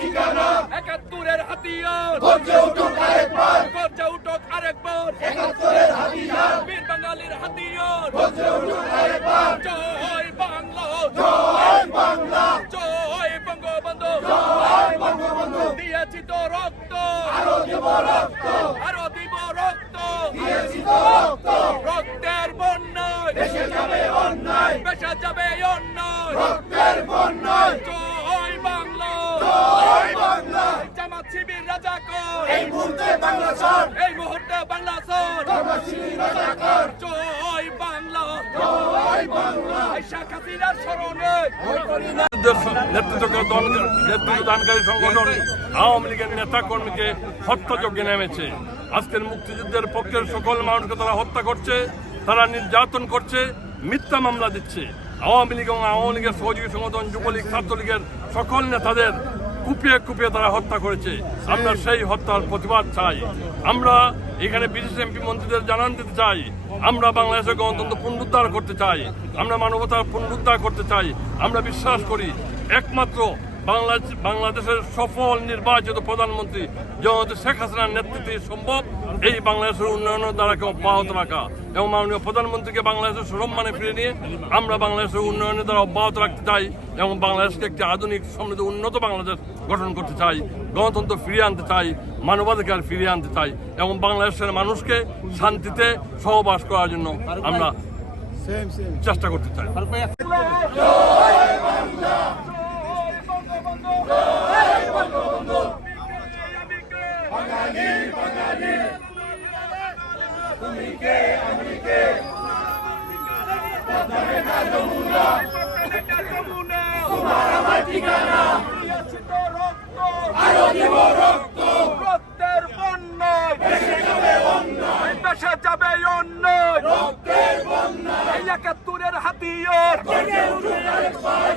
ঠিকানা? একাত্তরের হাতিয়ার। গর্জে উঠুক আরেকবার। গর্জে উঠুক আরেকবার। একাত্তরের হাতিয়ার। বীর বাঙালির হাতিয়ার। গর্জে উঠুক আরেকবার। জয় বাংলা। জয় বাংলা। জয় বঙ্গবন্ধু। জয় বঙ্গবন্ধু। দিয়েছি তো রক্ত। আরও দেব রক্ত আরও দিব রক্ত দিয়েছি তো রক্ত রক্তের বন্যায় দেশে যাবে অন্যায় বেসে যাবে অন্যায় রক্তের বন্যায় জয় বাংলা জয় বাংলা জামাত শিবির রাজা কর। এই মুহূর্তে বাংলা সর। এই মুহূর্তে বাংলা সর। ধর্মশ্রী রাজাকার জয় বাংলা। জয় বাংলা। শেখ হাসিনার স্মরণে। নেতৃত্ব দল নেতৃত্ব দানকারী সংগঠন আওয়ামী লীগের নেতা কর্মীকে হত্যাযজ্ঞে নেমেছে। আজকের মুক্তিযুদ্ধের পক্ষের সকল মানুষকে তারা হত্যা করছে তারা নির্যাতন করছে মিথ্যা মামলা দিচ্ছে। আওয়ামী লীগ এবং আওয়ামী লীগের সহযোগী সংগঠন যুবলীগ ছাত্রলীগের সকল নেতাদের কুপিয়ে কুপিয়ে তারা হত্যা করেছে। আমরা সেই। হত্যার প্রতিবাদ চাই। আমরা এখানে বিদেশ এমপি মন্ত্রীদের জানান দিতে চাই। আমরা বাংলাদেশের গণতন্ত্র পুনরুদ্ধার করতে চাই। আমরা মানবতার পুনরুদ্ধার করতে চাই। আমরা বিশ্বাস করি একমাত্র বাংলাদেশ বাংলাদেশের সফল নির্বাচিত প্রধানমন্ত্রী জগত শেখ হাসিনার নেতৃত্বে সম্ভব এই বাংলাদেশের উন্নয়নের দ্বারাকে অব্যাহত রাখা। এবং মাননীয় প্রধানমন্ত্রীকে বাংলাদেশের সম্মানে ফিরে নিয়ে আমরা বাংলাদেশের উন্নয়নের দ্বারা অব্যাহত রাখতে চাই। এবং বাংলাদেশকে একটি আধুনিক সমৃদ্ধ উন্নত বাংলাদেশ গঠন করতে চাই গণতন্ত্র ফিরিয়ে আনতে চাই মানবাধিকার ফিরিয়ে আনতে চাই এবং বাংলাদেশের মানুষকে শান্তিতে সহবাস করার জন্য আমরা চেষ্টা করতে চাই। আরও দেব রক্ত রক্তের বন্যায় দেশে যাবে অন্যায় রক্তের বন্যায় এই একাত্তরের হাতিয়ার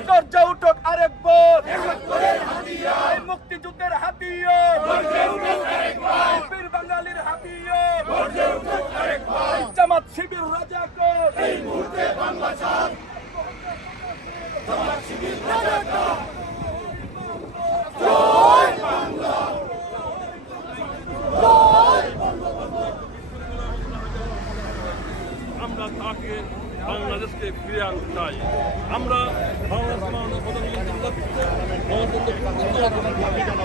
গর্জে উঠুক আরেকবার একাত্তরের হাতিয়ার মুক্তিযুদ্ধের হাতিয়ার গর্জে উঠুক আরেকবার বীর বাঙালির হাতিয়ার গর্জে উঠুক আরেকবার জামাত শিবির রাজা কর এই মুহূর্তে বাংলা সর জামাত শিবির রাজাকার জয় বাংলা জয় আমরা তাকে বাংলাদেশকে ফিরে আনতে চাই। আমরা বাংলাদেশ মাননীয় প্রধানমন্ত্রীর নেতৃত্বে গণতন্ত্র পুনরুদ্ধার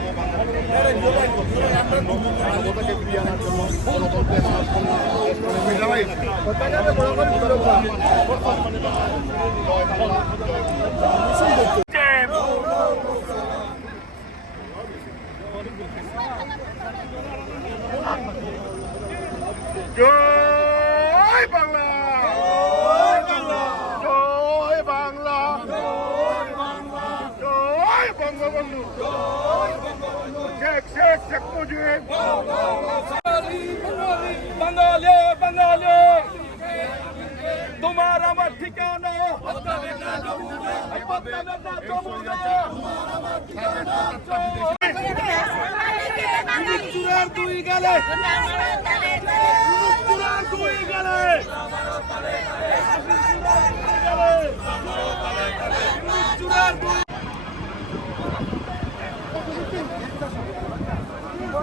জয় বাংলা জয় বাংলা জয় বাংলা জয় বঙ্গবন্ধু শেখ শেখ শেখ মুজিব বাঙালি বাঙালি তোমার আমার ঠিকানা দুই গেলে দুই গেলে দুই হয়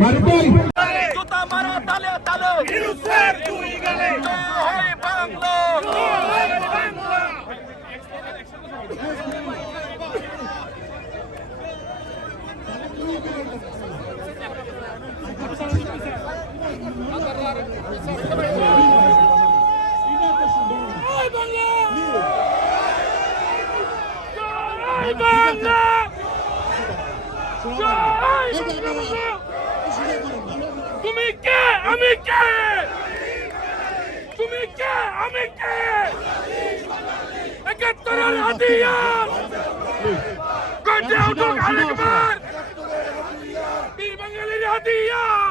উড়ে জুতা মারা তালে তালে দুই গেলে জয় বাংলা! জয় বাংলা! জয় বাংলা! তুমি কে? আমি কে? তুমি কে? আমি কে? একাত্তরের হাতিয়ার! গর্জে উঠুক আরেকবার বাঙালির হাতিয়ার!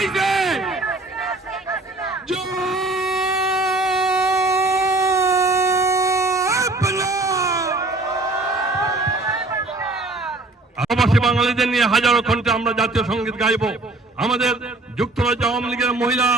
চাইছে প্রবাসী বাঙালিদের নিয়ে হাজারো ঘণ্টা আমরা জাতীয় সংগীত গাইব। আমাদের যুক্তরাজ্য আওয়ামী লীগের মহিলা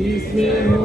и смерть.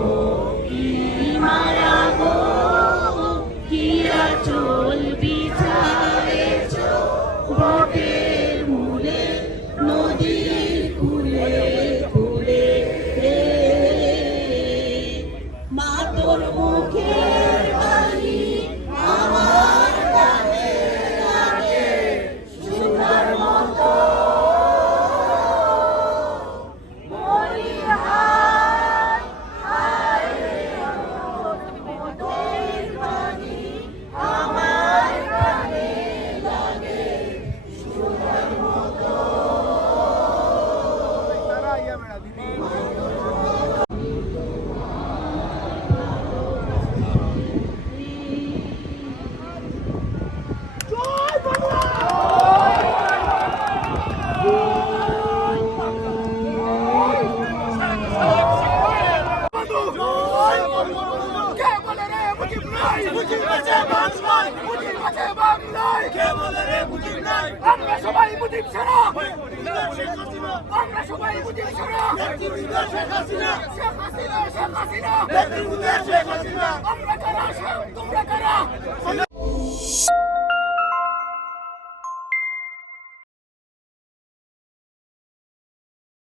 আমরা কারা তোমরা কারা